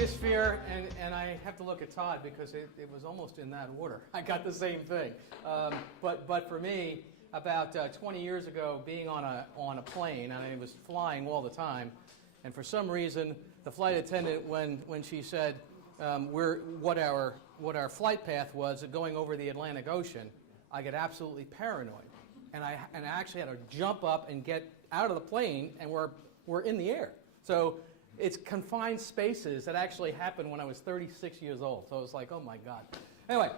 biggest fear, and I have to look at Todd because it was almost in that order. I got the same thing. But for me, about 20 years ago, being on a plane, and I was flying all the time, and for some reason, the flight attendant, when she said what our flight path was going over the Atlantic Ocean, I get absolutely paranoid, and I actually had to jump up and get out of the plane, and we're in the air. So it's confined spaces that actually happened when I was 36 years old. So it was like, oh my God. Anyway,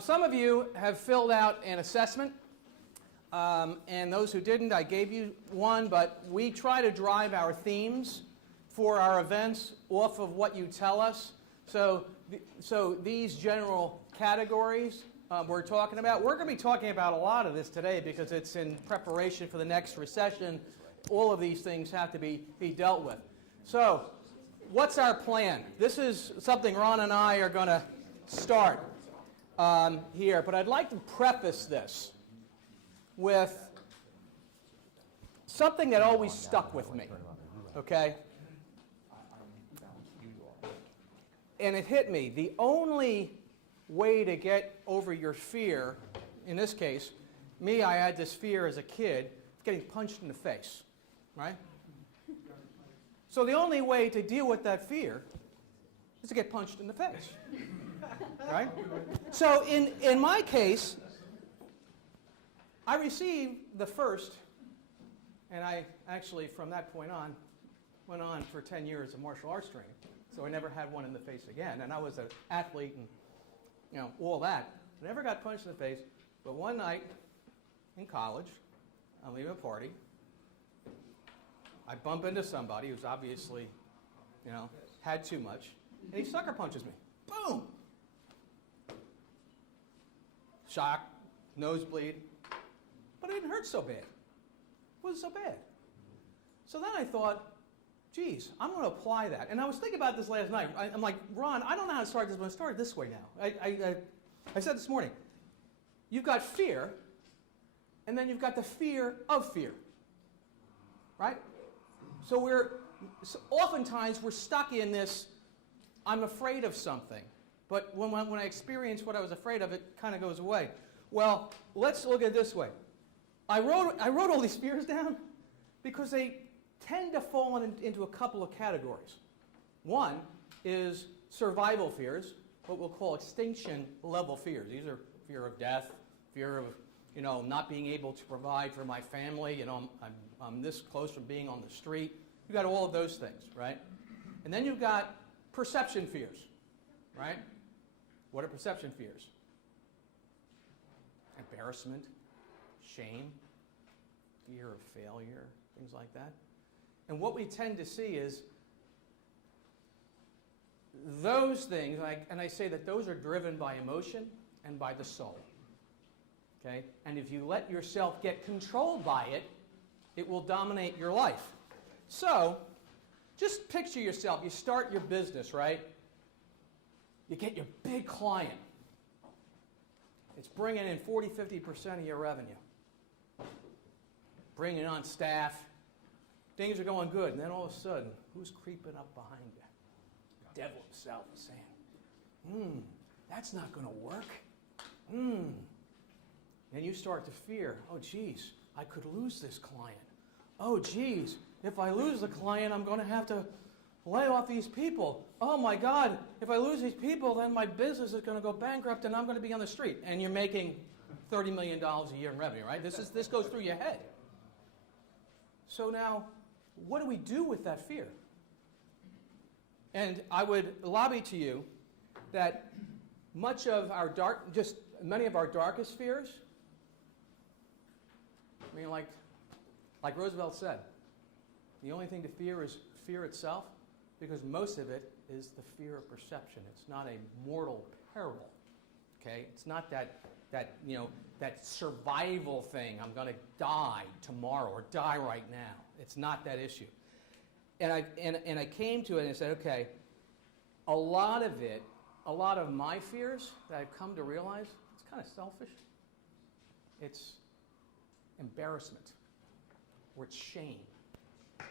some of you have filled out an assessment, and those who didn't, I gave you one, but we try to drive our themes for our events off of what you tell us. So these general categories we're talking about, we're going to be talking about a lot of this today because it's in preparation for the next recession. All of these things have to be dealt with. So what's our plan? This is something Ron and I are going to start here, but I'd like to preface this with something that always stuck with me, okay? And it hit me. The only way to get over your fear, in this case, I had this fear as a kid of getting punched in the face, right? So the only way to deal with that fear is to get punched in the face, right? So in my case, I received the first, and I actually, from that point on, went on for 10 years of martial arts training. So I never had one in the face again. And I was an athlete and, all that. I never got punched in the face. But one night in college, I'm leaving a party. I bump into somebody who's obviously, had too much. And he sucker punches me. Boom! Shock, nosebleed. But it didn't hurt so bad. It wasn't so bad. So then I thought, geez, I'm going to apply that. And I was thinking about this last night. I'm like, Ron, I don't know how to start this, but I started this way now. I said this morning, you've got fear, and then you've got the fear of fear, right? So oftentimes we're stuck in this, I'm afraid of something. But when I experience what I was afraid of, it kind of goes away. Well, let's look at it this way. I wrote all these fears down because they tend to fall into a couple of categories. One is survival fears, what we'll call extinction level fears. These are fear of death, fear of not being able to provide for my family. I'm this close from being on the street. You've got all of those things, right? And then you've got perception fears, right? What are perception fears? Embarrassment, shame, fear of failure, things like that. And what we tend to see is those things, and I say that those are driven by emotion and by the soul. Okay? And if you let yourself get controlled by it, it will dominate your life. So, just picture yourself. You start your business, right? You get your big client. It's bringing in 40, 50% of your revenue. Bringing on staff. Things are going good, and then all of a sudden, who's creeping up behind you? The devil himself is saying, that's not going to work. And you start to fear, oh, geez, I could lose this client. Oh, geez, if I lose the client, I'm going to have to lay off these people. Oh, my God, if I lose these people, then my business is going to go bankrupt, and I'm going to be on the street. And you're making $30 million a year in revenue, right? This goes through your head. So now, what do we do with that fear? And I would lobby to you that many of our darkest fears, like Roosevelt said, the only thing to fear is fear itself, because most of it is the fear of perception. It's not a mortal peril. Okay? It's not that survival thing, I'm going to die tomorrow or die right now. It's not that issue. And I came to it and I said, okay, a lot of my fears that I've come to realize, it's kind of selfish. It's embarrassment, or it's shame.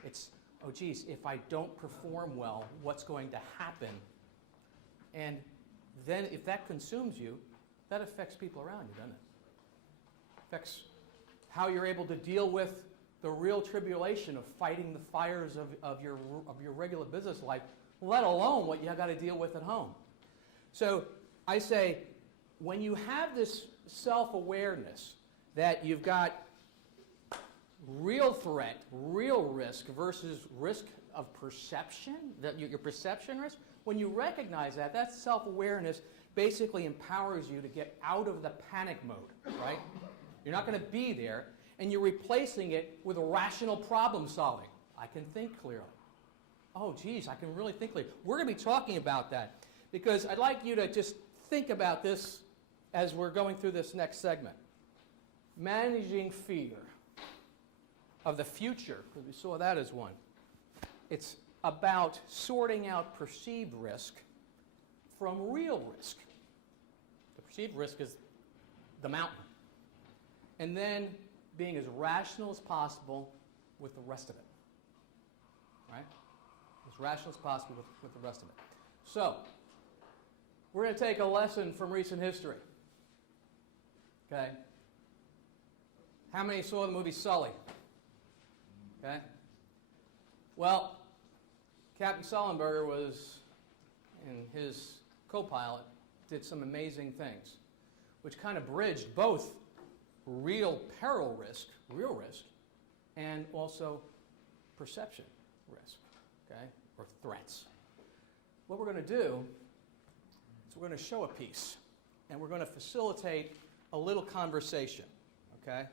It's, oh geez, if I don't perform well, what's going to happen? And then if that consumes you, that affects people around you, doesn't it? Affects how you're able to deal with the real tribulation of fighting the fires of your regular business life, let alone what you got to deal with at home. So I say, when you have this self-awareness that you've got real threat, real risk versus risk of perception, that your perception risk, when you recognize that, that self-awareness basically empowers you to get out of the panic mode, right? You're not going to be there, and you're replacing it with rational problem solving. I can think clearly. Oh, geez, I can really think clearly. We're going to be talking about that because I'd like you to just think about this as we're going through this next segment. Managing fear of the future, because we saw that as one. It's about sorting out perceived risk from real risk. The perceived risk is the mountain. And then being as rational as possible with the rest of it. Right? As rational as possible with the rest of it. So, we're going to take a lesson from recent history. Okay? How many saw the movie Sully? Okay? Well, Captain Sullenberger was, and his co-pilot, did some amazing things, which kind of bridged both real peril risk, real risk, and also perception risk, okay, or threats. What we're going to do is we're going to show a piece, and we're going to facilitate a little conversation, okay?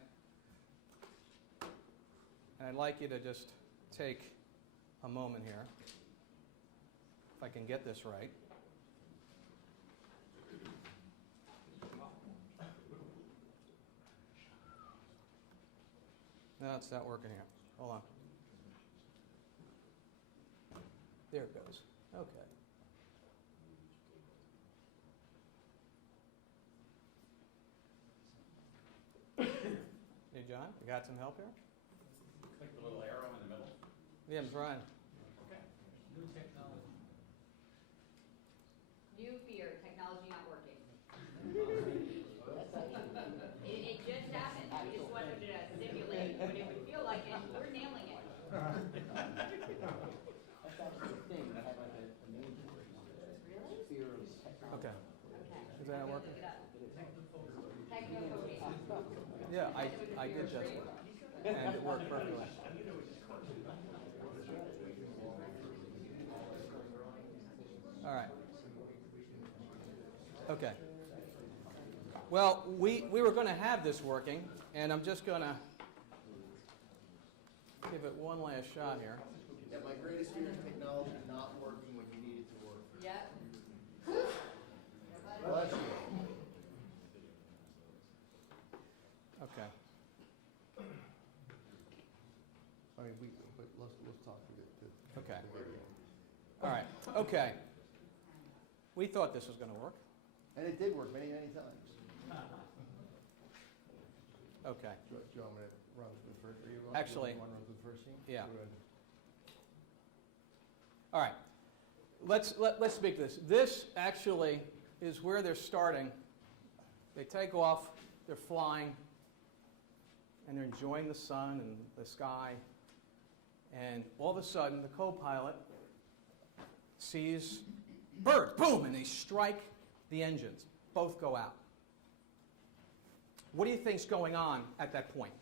And I'd like you to just take a moment here, if I can get this right. No, it's not working here. Hold on. There it goes. Okay. Hey, John, you got some help here? Click the little arrow in the middle. Yeah, I'm trying. Okay. New technology. New fear, technology not working. It just happened. We just wanted to simulate what it would feel like, and we're nailing it. Really? Okay. Okay. Is that Look working? it up. Techno-coding. Yeah, I did just work. And it worked perfectly. All right. Okay. Well, we were going to have this working, and I'm just going to give it one last shot here. Yeah, my greatest fear is technology not working when you need it to work. Yep. Bless you. Okay. I mean, but let's talk to the Okay. video. All right. Okay. We thought this was going to work. And it did work many, many times. Okay. Do you want me to run through the first? Are you Actually, you want to run through the first scene? yeah. Go ahead. All right. Let's speak to this. This actually is where they're starting. They take off, they're flying, and they're enjoying the sun and the sky. And all of a sudden, the co-pilot sees birds, boom, and they strike the engines. Both go out. What do you think's going on at that point?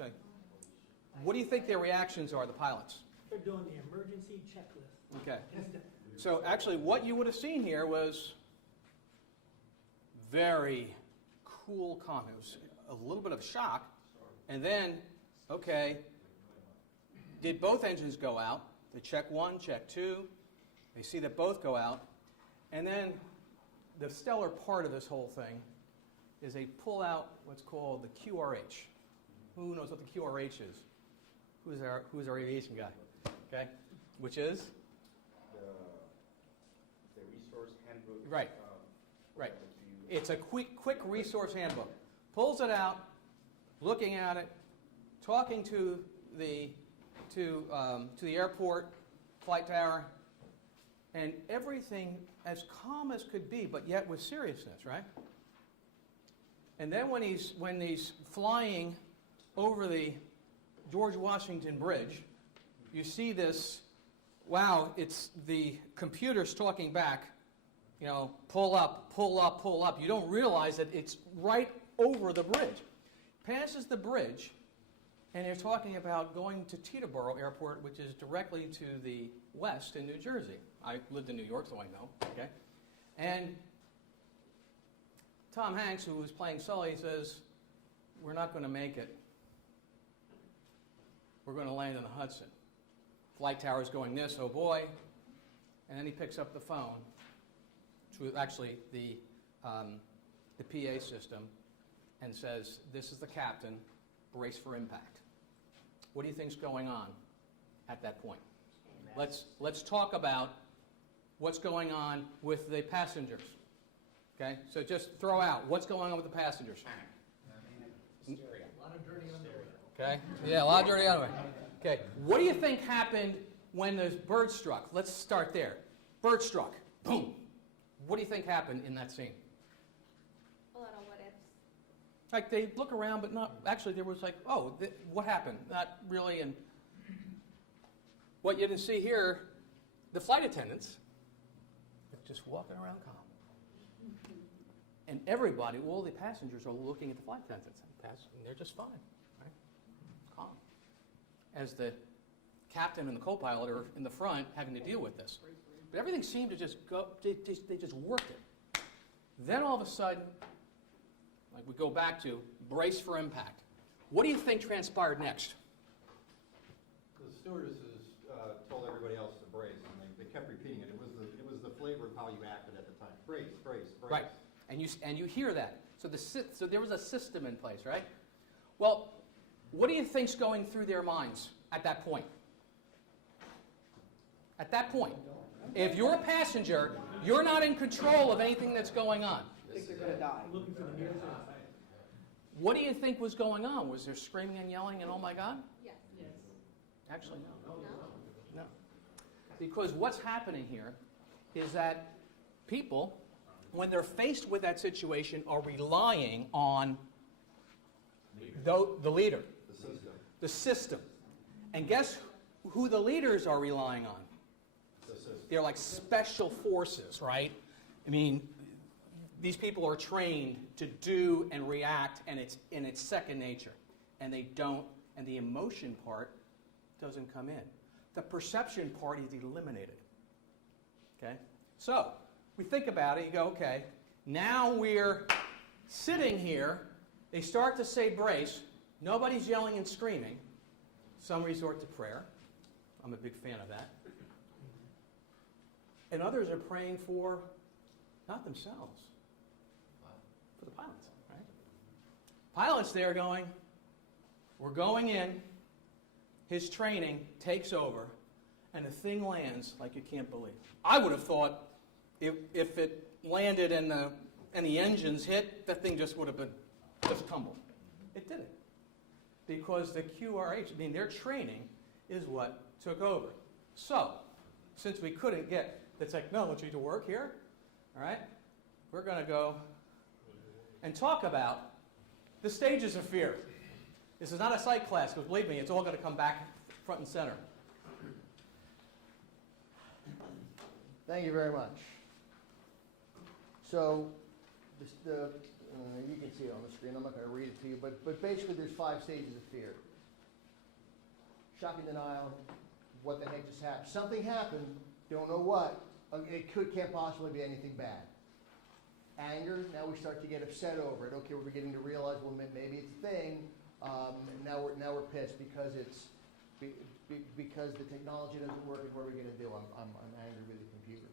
Okay. What do you think their reactions are, the pilots? They're doing the emergency checklist. Okay. So actually what you would have seen here was very cool, calm. It was a little bit of shock. And then, okay, did both engines go out? They check one, check two. They see that both go out. And then the stellar part of this whole thing is they pull out what's called the QRH. Who knows what the QRH is? Who's our aviation guy? Okay, which is? The resource handbook. Right. Right. It's a quick resource handbook. Pulls it out, looking at it, talking to to the airport, flight tower, and everything as calm as could be, but yet with seriousness, right? And then when he's flying over the George Washington Bridge, you see this, wow, it's the computer's talking back, you know, pull up, pull up, pull up. You don't realize that it's right over the bridge. Passes the bridge, and they're talking about going to Teterboro Airport, which is directly to the west in New Jersey. I lived in New York, so I know, okay? And Tom Hanks, who was playing Sully, says, we're not going to make it. We're going to land in the Hudson. Flight tower's going this, oh boy. And then he picks up the phone, to actually the PA system, and says, this is the captain, brace for impact. What do you think's going on at that point? Let's talk about what's going on with the passengers. Okay, so just throw out what's going on with the passengers. Hysteria. A lot of dirty underwear. Okay, yeah, a lot of dirty underwear. Okay, what do you think happened when the bird struck? Let's start there. Bird struck. Boom. What do you think happened in that scene? A lot of what ifs. Like they look around, but not actually. There was like, oh, what happened? Not really. And what you didn't see here, the flight attendants just walking around calm, and everybody, all the passengers are looking at the flight attendants, and they're just fine, right? Calm. As the captain and the co-pilot are in the front having to deal with this, but everything seemed to just go. They just worked it. Then all of a sudden, like we go back to brace for impact. What do you think transpired next? The stewardesses told everybody else to brace, and they kept repeating it. It was the flavor of how you acted at the time. Brace, brace, brace. Right, and you hear that. So there was a system in place, right? Well, what do you think's going through their minds at that point? At that point, if you're a passenger, you're not in control of anything that's going on. I think they're going to die. Looking for the nearest exit. What do you think was going on? Was there screaming and yelling and oh my God? Yes. Yes. Actually, no. No? No. Because what's happening here is that people, when they're faced with that situation, are relying on the leader, The system. the system. And guess who the leaders are relying on? The system. They're like special forces, right? I mean, these people are trained to do and react, and it's second nature. And they don't, and the emotion part doesn't come in. The perception part is eliminated. Okay? So, we think about it, you go, okay, now we're sitting here, they start to say brace, nobody's yelling and screaming, some resort to prayer. I'm a big fan of that. And others are praying for, not themselves, for the pilots, right? Pilots there going, we're going in, his training takes over, and the thing lands like you can't believe. I would have thought if it landed and the engines hit, that thing just would have been just tumbled. It didn't. Because the QRH, I mean, their training is what took over. So, since we couldn't get the technology to work here, all right, we're going to go and talk about the stages of fear. This is not a psych class, because believe me, it's all going to come back front and center. Thank you very much. So, you can see it on the screen. I'm not going to read it to you, but basically there's 5 stages of fear. Shock and denial, what the heck just happened? Something happened, don't know what. It can't possibly be anything bad. Anger, now we start to get upset over it. Okay, we're beginning to realize, well, maybe it's a thing. Now we're pissed because because the technology doesn't work, and what are we going to do? I'm angry with the computer.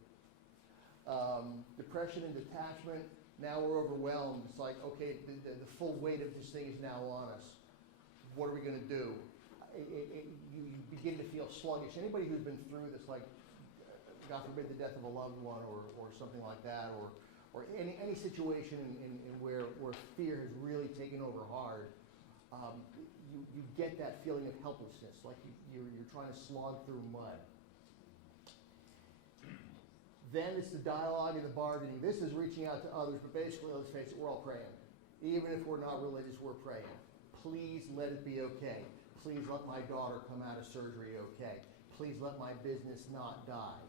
Depression and detachment, now we're overwhelmed. It's like, okay, the full weight of this thing is now on us. What are we going to do? You begin to feel sluggish. Anybody who's been through this, like, God forbid, the death of a loved one or something like that, or any situation in where fear has really taken over hard, you get that feeling of helplessness, like you're trying to slog through mud. Then it's the dialogue and the bargaining. This is reaching out to others, but basically, let's face it, we're all praying. Even if we're not religious, we're praying. Please let it be okay. Please let my daughter come out of surgery okay. Please let my business not die.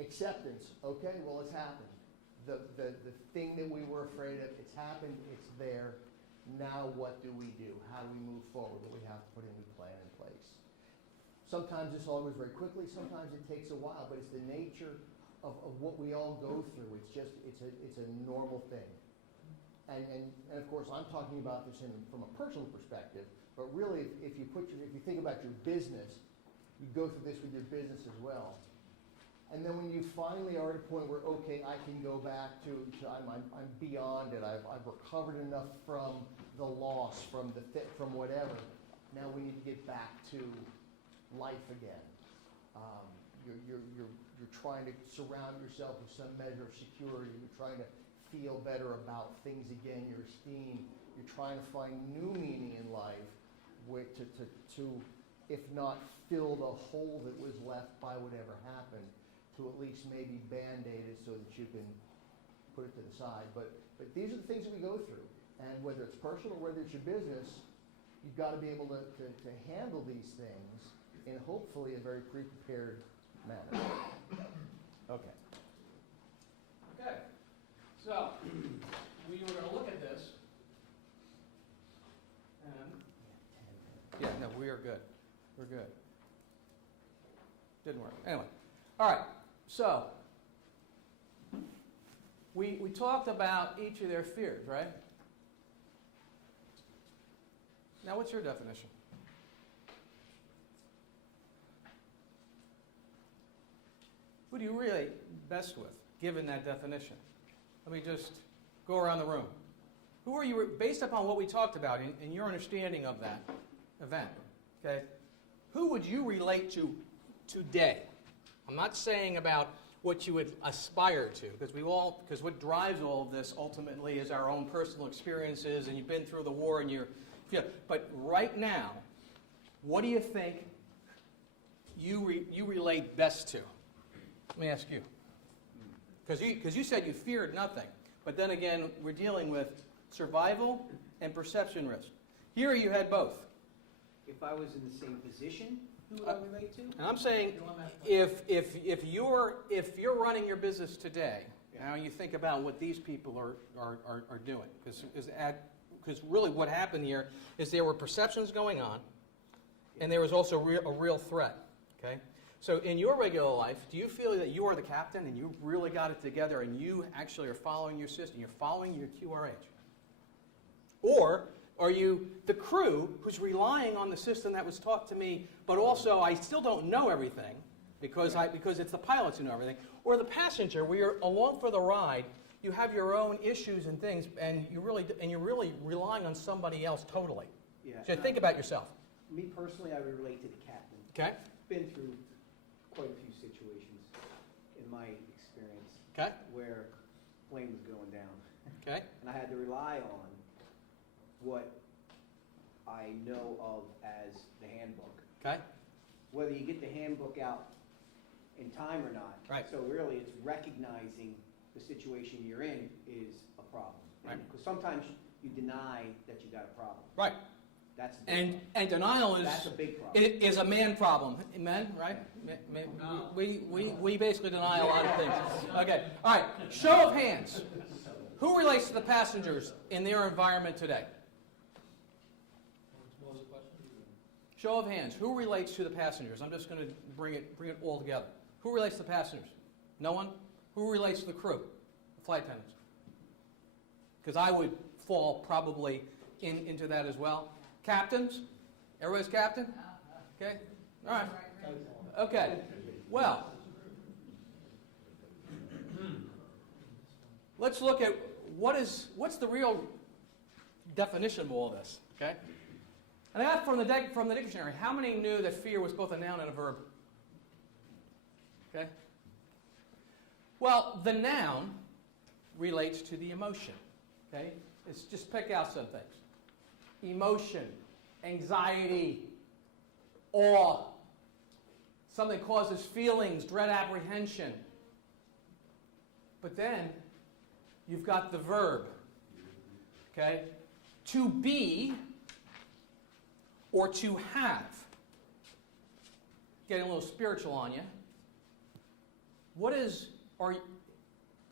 Acceptance. Okay, well, it's happened. The thing that we were afraid of, it's happened, it's there. Now what do we do? How do we move forward? Well, we have to put a new plan in place. Sometimes this all goes very quickly, sometimes it takes a while, but it's the nature of what we all go through. It's just, it's a normal thing. And of course, I'm talking about this from a personal perspective, but really, if you think about your business, you go through this with your business as well. And then when you finally are at a point where, okay, I can go back to I'm beyond it, I've recovered enough from the loss, from whatever, now we need to get back to life again. You're trying to surround yourself with some measure of security. You're trying to feel better about things again, your esteem. You're trying to find new meaning in life to if not fill the hole that was left by whatever happened, to at least maybe band-aid it so that you can put it to the side. But these are the things that we go through. And whether it's personal or whether it's your business, you've got to be able to handle these things in hopefully a very pre-prepared manner. Okay. Okay. So, we were going to look at this. And yeah, no, we are good. We're good. Didn't work. Anyway. All right. So, we talked about each of their fears, right? Now, what's your definition? Who do you relate best with, given that definition? Let me just go around the room. Who are you, based upon what we talked about in your understanding of that event, okay? Who would you relate to today? I'm not saying about what you would aspire to, because what drives all of this ultimately is our own personal experiences, and you've been through the war and but right now, what do you think you relate best to? Let me ask you. Because you said you feared nothing, but then again, we're dealing with survival and perception risk. Here you had both. If I was in the same position, who would I relate to? And I'm saying, if you're running your business today, now you think about what these people are doing, because really what happened here is there were perceptions going on, and there was also a real threat. Okay. So in your regular life, do you feel that you are the captain and you really got it together and you actually are following your system, you're following your QRH? Or are you the crew who's relying on the system that was taught to me, but also I still don't know everything because it's the pilots who know everything? Or the passenger, where you're along for the ride, you have your own issues and things, and you're really relying on somebody else totally. Yeah. So think about yourself. Me personally, I would relate to the captain. Okay. Been through quite a few situations in my experience where plane was going down. Okay. And I had to rely on what I know of as the handbook. Okay. Whether you get the handbook out in time or not. Right. So really it's recognizing the situation you're in is a problem. Right. Because sometimes you deny that you got a problem. Right. That's a big problem. And denial That's a big problem. is a man problem. Men, right? We basically deny a lot of things. Okay. All right. Show of hands. Who relates to the passengers in their environment today? Show of hands. Who relates to the passengers? I'm just going to bring it all together. Who relates to the passengers? No one? Who relates to the crew? The flight attendants? Because I would fall probably into that as well. Captains? Everybody's captain? Okay. All right. Okay. Well, let's look at what's the real definition of all this. Okay. And I got from the dictionary, how many knew that fear was both a noun and a verb? Okay. Well, the noun relates to the emotion. Okay. Let's just pick out some things. emotion, anxiety, awe. Something causes feelings, dread, apprehension. But then you've got the verb, okay? To be or to have. Getting a little spiritual on you.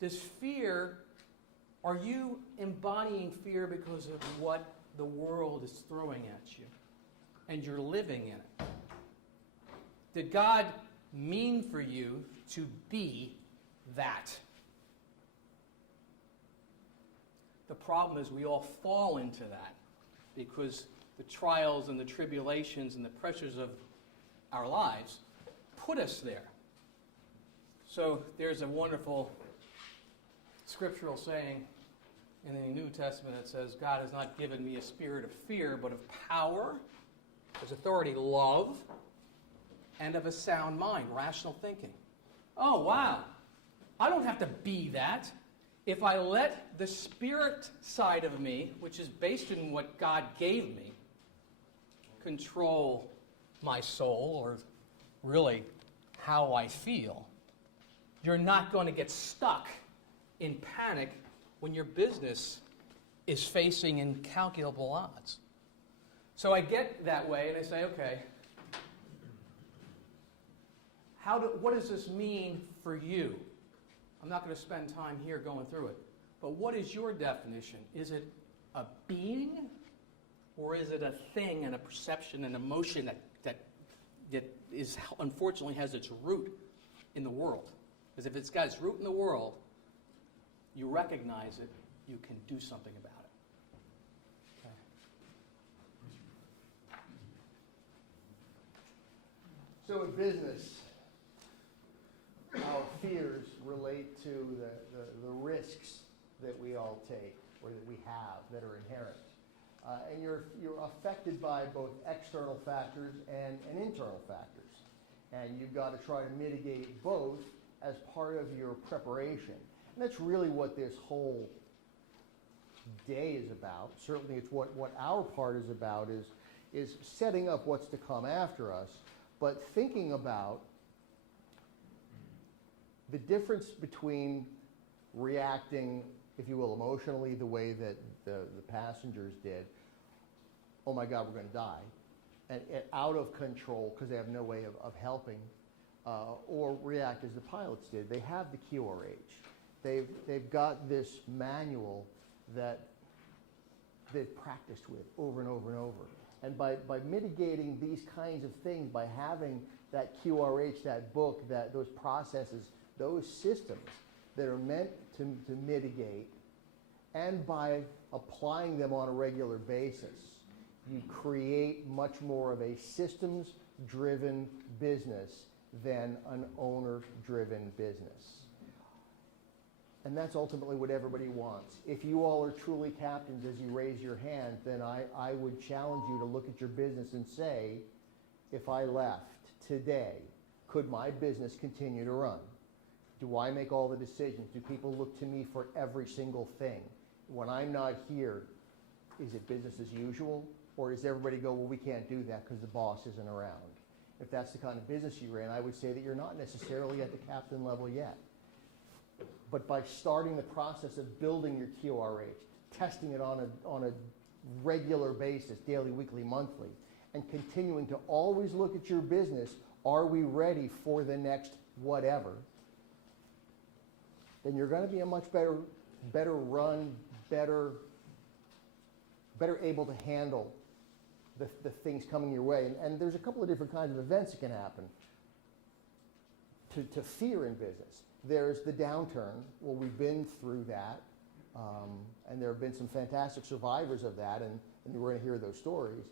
Does fear, are you embodying fear because of what the world is throwing at you and you're living in it? Did God mean for you to be that? The problem is we all fall into that because the trials and the tribulations and the pressures of our lives put us there. So there's a wonderful scriptural saying in the New Testament that says, God has not given me a spirit of fear, but of power, there's authority, love, and of a sound mind, rational thinking. Oh, wow. I don't have to be that. If I let the spirit side of me, which is based in what God gave me, control my soul, or really how I feel, you're not going to get stuck in panic when your business is facing incalculable odds. So I get that way and I say, okay, what does this mean for you? I'm not going to spend time here going through it. But what is your definition? Is it a being, or is it a thing and a perception and emotion that is, unfortunately has its root in the world? Because if it's got its root in the world, you recognize it, you can do something about it. Okay. So in business, our fears relate to the risks that we all take or that we have that are inherent. And you're affected by both external factors and internal factors. And you've got to try to mitigate both as part of your preparation. And that's really what this whole day is about. Certainly it's what our part is about, is setting up what's to come after us, but thinking about the difference between reacting, if you will, emotionally the way that the passengers did, oh my God, we're going to die, and out of control because they have no way of helping, or react as the pilots did. They have the QRH. They've got this manual that they've practiced with over and over and over. And by mitigating these kinds of things, by having that QRH, that book, those processes, those systems that are meant to mitigate, and by applying them on a regular basis, you create much more of a systems-driven business than an owner-driven business. And that's ultimately what everybody wants. If you all are truly captains as you raise your hand, then I would challenge you to look at your business and say, if I left today, could my business continue to run? Do I make all the decisions? Do people look to me for every single thing? When I'm not here, is it business as usual? Or does everybody go, well, we can't do that because the boss isn't around? If that's the kind of business you're in, I would say that you're not necessarily at the captain level yet. But by starting the process of building your QRH, testing it on a regular basis, daily, weekly, monthly, and continuing to always look at your business, are we ready for the next whatever? Then you're going to be a much better run, better able to handle the things coming your way. And there's a couple of different kinds of events that can happen to fear in business. There's the downturn. Well, we've been through that, and there have been some fantastic survivors of that, and we're going to hear those stories.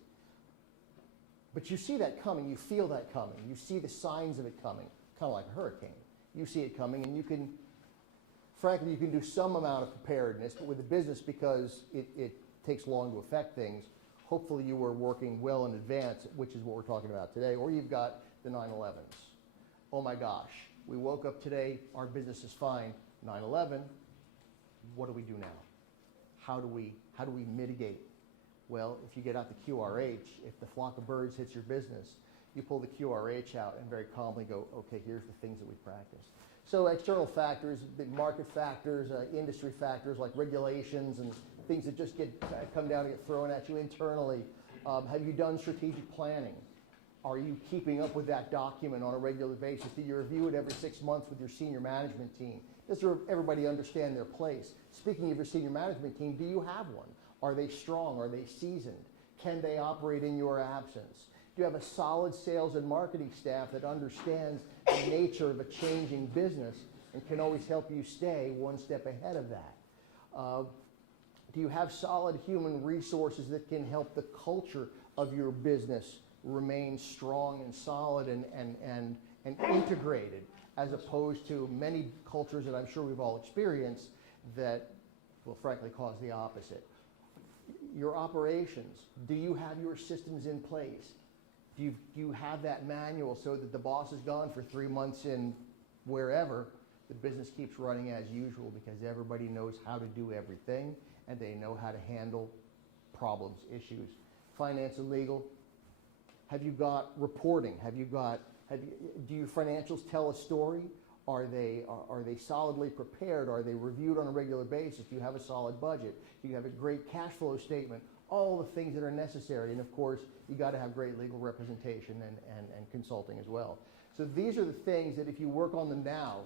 But you see that coming. You feel that coming. You see the signs of it coming, kind of like a hurricane. You see it coming, and you can, frankly, you can do some amount of preparedness, but with the business, because it takes long to affect things, hopefully you were working well in advance, which is what we're talking about today, or you've got the 9/11s. Oh my gosh, we woke up today, our business is fine, 9/11, what do we do now? How do we mitigate Well, if you get out the QRH, if the flock of birds hits your business, you pull the QRH out and very calmly go, okay, here's the things that we practice. So external factors, the market factors, industry factors like regulations and things that just come down and get thrown at you internally. Have you done strategic planning? Are you keeping up with that document on a regular basis? Do you review it every 6 months with your senior management team? Does everybody understand their place? Speaking of your senior management team, do you have one? Are they strong? Are they seasoned? Can they operate in your absence? Do you have a solid sales and marketing staff that understands the nature of a changing business and can always help you stay one step ahead of that? Do you have solid human resources that can help the culture of your business remain strong and solid and integrated, as opposed to many cultures that I'm sure we've all experienced that will frankly cause the opposite? Your operations, do you have your systems in place? Do you have that manual so that the boss is gone for 3 months in wherever, the business keeps running as usual because everybody knows how to do everything and they know how to handle problems, issues. Finance and legal, have you got reporting? Do your financials tell a story? Are they solidly prepared? Are they reviewed on a regular basis? Do you have a solid budget? Do you have a great cash flow statement? All the things that are necessary. And of course, you got to have great legal representation and consulting as well. So these are the things that if you work on them now,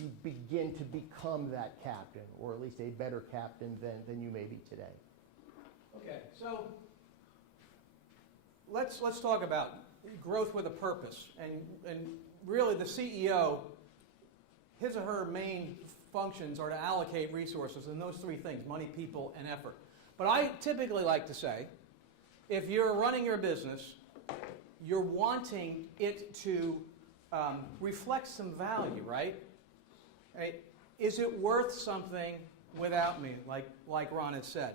you begin to become that captain, or at least a better captain than you may be today. Okay, so let's talk about growth with a purpose. And really the CEO, his or her main functions are to allocate resources in those three things: money, people, and effort. But I typically like to say, if you're running your business, you're wanting it to reflect some value, right? Is it worth something without me, like Ron had said?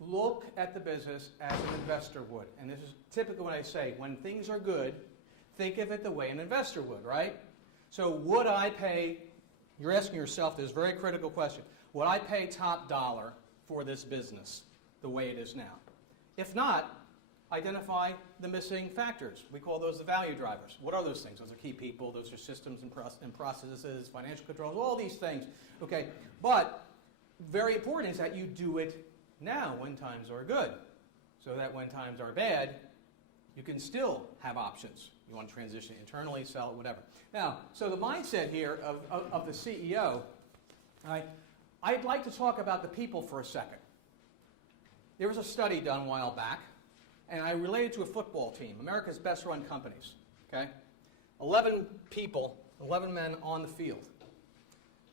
Look at the business as an investor would. And this is typically what I say. When things are good, think of it the way an investor would, right? So would I pay, you're asking yourself this very critical question, would I pay top dollar for this business the way it is now? If not, identify the missing factors. We call those the value drivers. What are those things? Those are key people, those are systems and processes, financial controls, all these things. Okay, but very important is that you do it now when times are good, so that when times are bad, you can still have options. You want to transition internally, sell it, whatever. Now, so the mindset here of the CEO, I'd like to talk about the people for a second. There was a study done a while back, and I related to a football team, America's best run companies, okay? 11 people, 11 men on the field.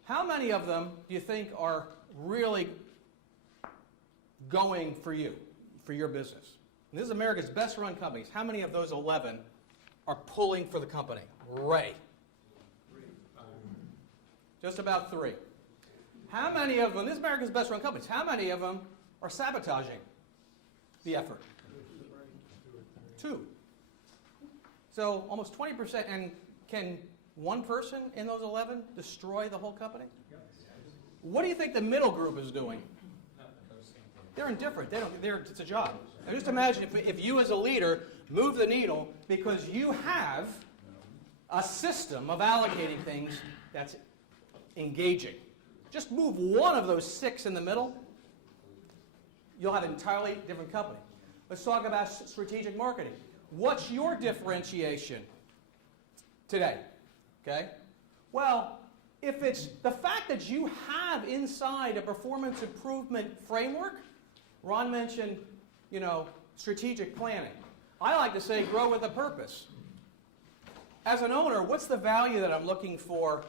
How many of them do you think are really going for you, for your business? And this is America's best run companies. How many of those 11 are pulling for the company? Ray. Just about 3. How many of them, this is America's best run companies, how many of them are sabotaging the effort? 2. So almost 20%. And can one person in those 11 destroy the whole company? What do you think the middle group is doing? They're indifferent. It's a job. Now just imagine if you as a leader move the needle because you have a system of allocating things that's engaging. Just move one of those 6 in the middle, you'll have an entirely different company. Let's talk about strategic marketing. What's your differentiation today? Okay? Well, if it's the fact that you have inside a performance improvement framework, Ron mentioned, strategic planning. I like to say grow with a purpose. As an owner, what's the value that I'm looking for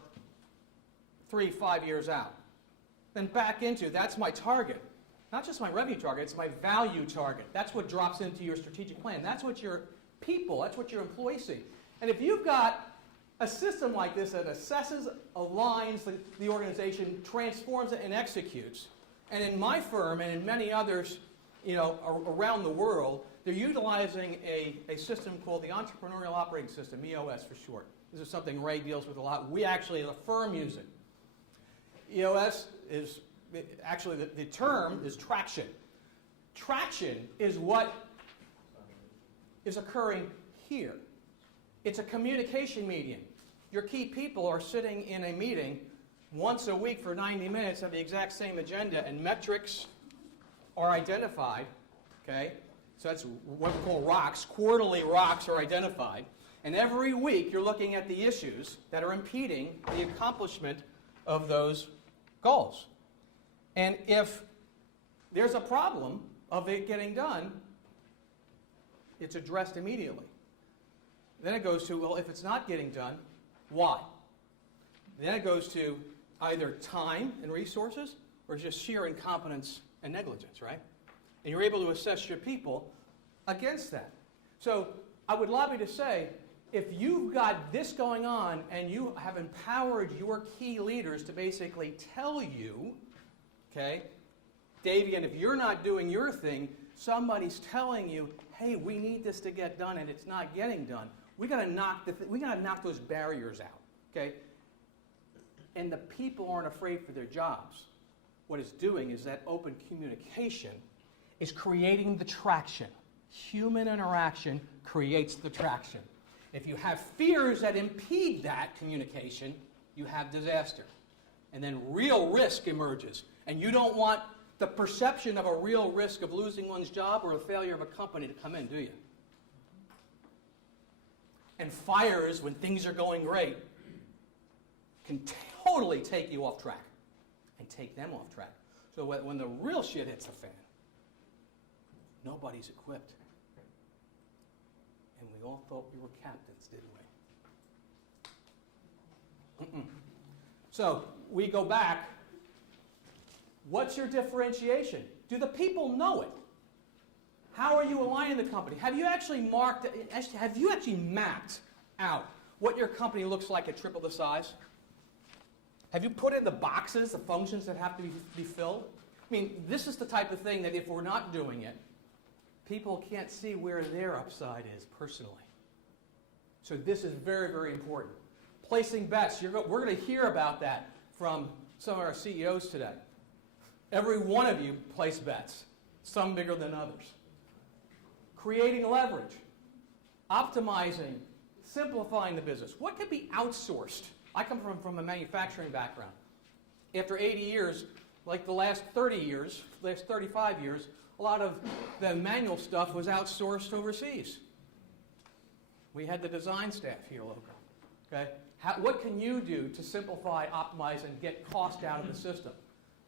3-5 years out? Then back into, that's my target. Not just my revenue target, it's my value target. That's what drops into your strategic plan. That's what your people, that's what your employees see. And if you've got a system like this that assesses, aligns the organization, transforms it, and executes, and in my firm and in many others around the world, they're utilizing a system called the Entrepreneurial Operating System, EOS for short. This is something Ray deals with a lot. We actually, as a firm, use it. EOS is actually the term is traction. Traction is what is occurring here. It's a communication medium. Your key people are sitting in a meeting once a week for 90 minutes, have the exact same agenda, and metrics are identified, okay? So that's what we call rocks. Quarterly rocks are identified. And every week you're looking at the issues that are impeding the accomplishment of those goals. And if there's a problem of it getting done, it's addressed immediately. Then it goes to, well, if it's not getting done, why? Then it goes to either time and resources or just sheer incompetence and negligence, right? And you're able to assess your people against that. So I would lobby to say, if you've got this going on and you have empowered your key leaders to basically tell you, okay, Davian, if you're not doing your thing, somebody's telling you, hey, we need this to get done and it's not getting done. We got to knock those barriers out, okay? And the people aren't afraid for their jobs. What it's doing is that open communication is creating the traction. Human interaction creates the traction. If you have fears that impede that communication, you have disaster. And then real risk emerges. And you don't want the perception of a real risk of losing one's job or a failure of a company to come in, do you? And fires, when things are going great, can totally take you off track and take them off track. So when the real shit hits the fan, nobody's equipped. And we all thought we were captains, didn't we? So we go back. What's your differentiation? Do the people know it? How are you aligning the company? Have you actually mapped out what your company looks like at triple the size? Have you put in the boxes, the functions that have to be filled? I mean, this is the type of thing that if we're not doing it, people can't see where their upside is personally. So this is very, very important. Placing bets. We're going to hear about that from some of our CEOs today. Every one of you place bets, some bigger than others. Creating leverage, optimizing, simplifying the business. What can be outsourced? I come from a manufacturing background. After 80 years, like the last 30 years, last 35 years, a lot of the manual stuff was outsourced overseas. We had the design staff here local. Okay? What can you do to simplify, optimize, and get cost out of the system?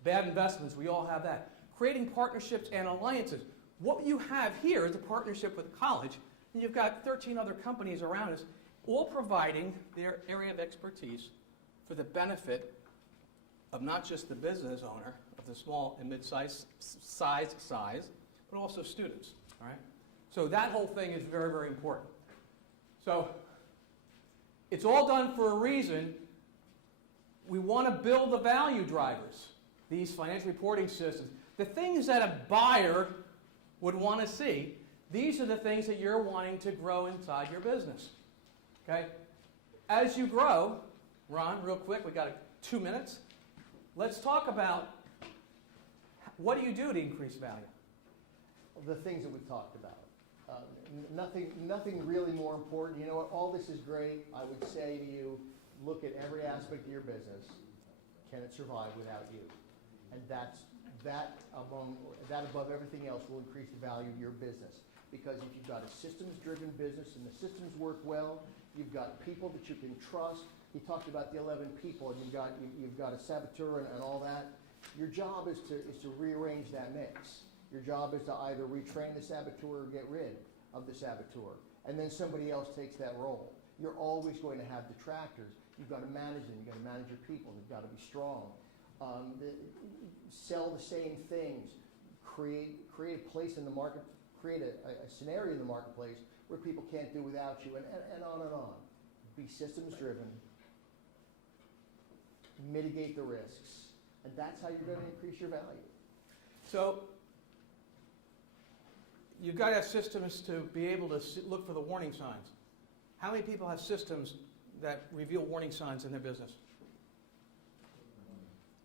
Bad investments, we all have that. Creating partnerships and alliances. What you have here is a partnership with a college, and you've got 13 other companies around us, all providing their area of expertise for the benefit of not just the business owner, of the small and mid-size size, but also students. All right? So that whole thing is very, very important. So it's all done for a reason. We want to build the value drivers, these financial reporting systems. The things that a buyer would want to see, these are the things that you're wanting to grow inside your business. Okay? As you grow, Ron, real quick, we got 2 minutes. Let's talk about what do you do to increase value? The things that we've talked about. Nothing really more important. You know what? All this is great. I would say to you, look at every aspect of your business. Can it survive without you? And that above everything else will increase the value of your business. Because if you've got a systems-driven business and the systems work well, you've got people that you can trust. He talked about the 11 people, and you've got a saboteur and all that. Your job is to rearrange that mix. Your job is to either retrain the saboteur or get rid of the saboteur, and then somebody else takes that role. You're always going to have detractors. You've got to manage them. You've got to manage your people. You've got to be strong. Sell the same things. Create a place in the market. Create a scenario in the marketplace where people can't do without you, and on and on. Be systems driven. Mitigate the risks, and that's how you're going to increase your value. So you've got to have systems to be able to look for the warning signs. How many people have systems that reveal warning signs in their business?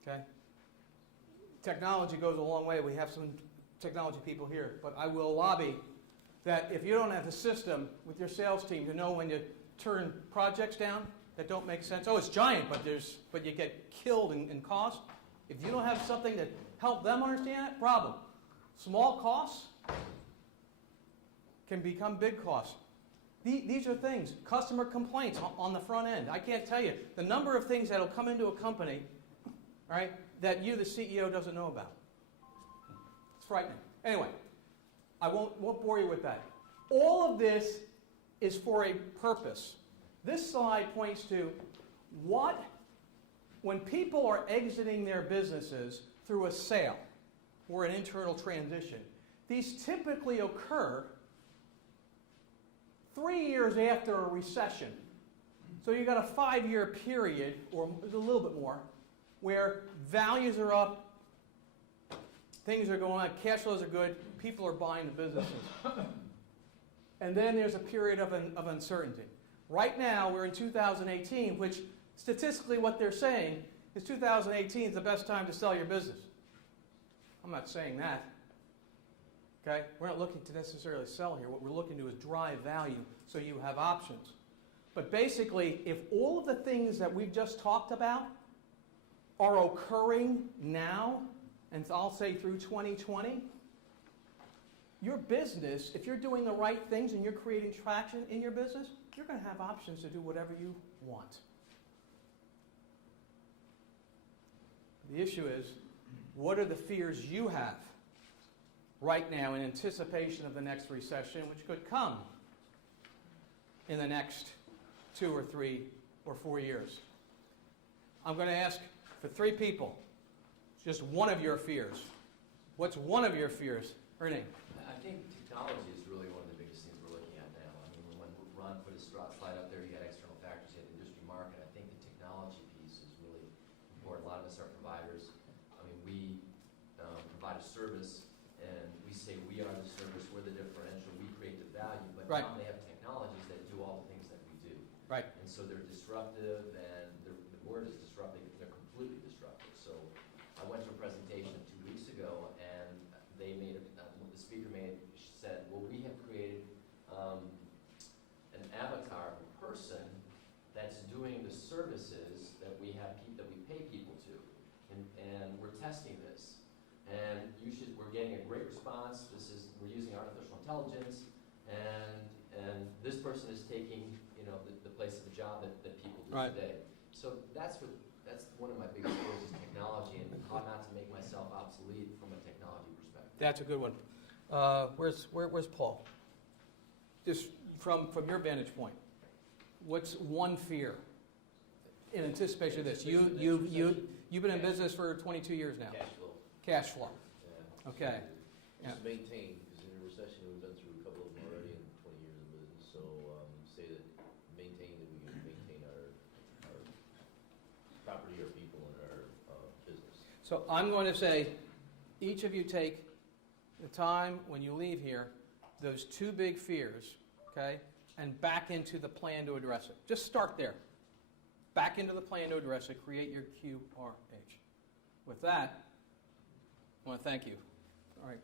Okay. technology goes a long way. We have some technology people here. But I will lobby that if you don't have the system with your sales team to know when to turn projects down that don't make sense. Oh, it's giant, but you get killed in cost. If you don't have something to help them understand that, problem. Small costs can become big costs. These are things, customer complaints on the front end. I can't tell you the number of things that will come into a company, all right, that you, the CEO, doesn't know about. It's frightening. Anyway, I won't bore you with that. All of this is for a purpose. This slide points to when people are exiting their businesses through a sale or an internal transition, these typically occur 3 years after a recession. So you've got a 5-year period, or a little bit more, where values are up, things are going on, cash flows are good, people are buying the businesses. And then there's a period of uncertainty. Right now, we're in 2018, which statistically what they're saying is 2018 is the best time to sell your business. I'm not saying that. Okay? We're not looking to necessarily sell here. What we're looking to do is drive value so you have options. But basically, if all of the things that we've just talked about are occurring now, and I'll say through 2020, your business, if you're doing the right things and you're creating traction in your business, you're going to have options to do whatever you want. The issue is, what are the fears you have right now in anticipation of the next recession, which could come in the next 2 or 3 or 4 years? I'm going to ask for 3 people, just one of your fears. What's one of your fears? Ernie? I think technology is really one of the biggest things we're looking at now. I mean, when Ron put his slide up there, you had external factors, you had industry market. I think the technology piece is really important. A lot of us are providers. I mean, we provide a service, and we say we are the service, we're the differential, we create the value, but Right. now they have technologies that do all the things that we do. Right. And so they're disruptive, and the word is disruptive, they're completely disruptive. So I went to a presentation 2 weeks ago, and they made the speaker said, well, we have created an avatar of a person that's doing the services that we pay people to, and we're testing this, and we're getting a great response. We're using artificial intelligence, and this person is taking the place of the job that people do Right. today. So that's one of my biggest fears is technology, and how not to make myself obsolete from a technology perspective. That's a good one. Where's Paul? Just from your vantage point, what's one fear in anticipation of this? You've been in business for 22 years now. Cash flow. Cash flow. Yeah. Okay. Yeah. Just maintain, because in a recession, we've been through a couple of them already in 20 years of business, so say that maintain that we can maintain our property, our people, and our business. So I'm going to say, each of you take the time when you leave here, those 2 big fears, okay, and back into the plan to address it. Just start there. Back into the plan to address it. Create your QRH. With that, I want to thank you. All right.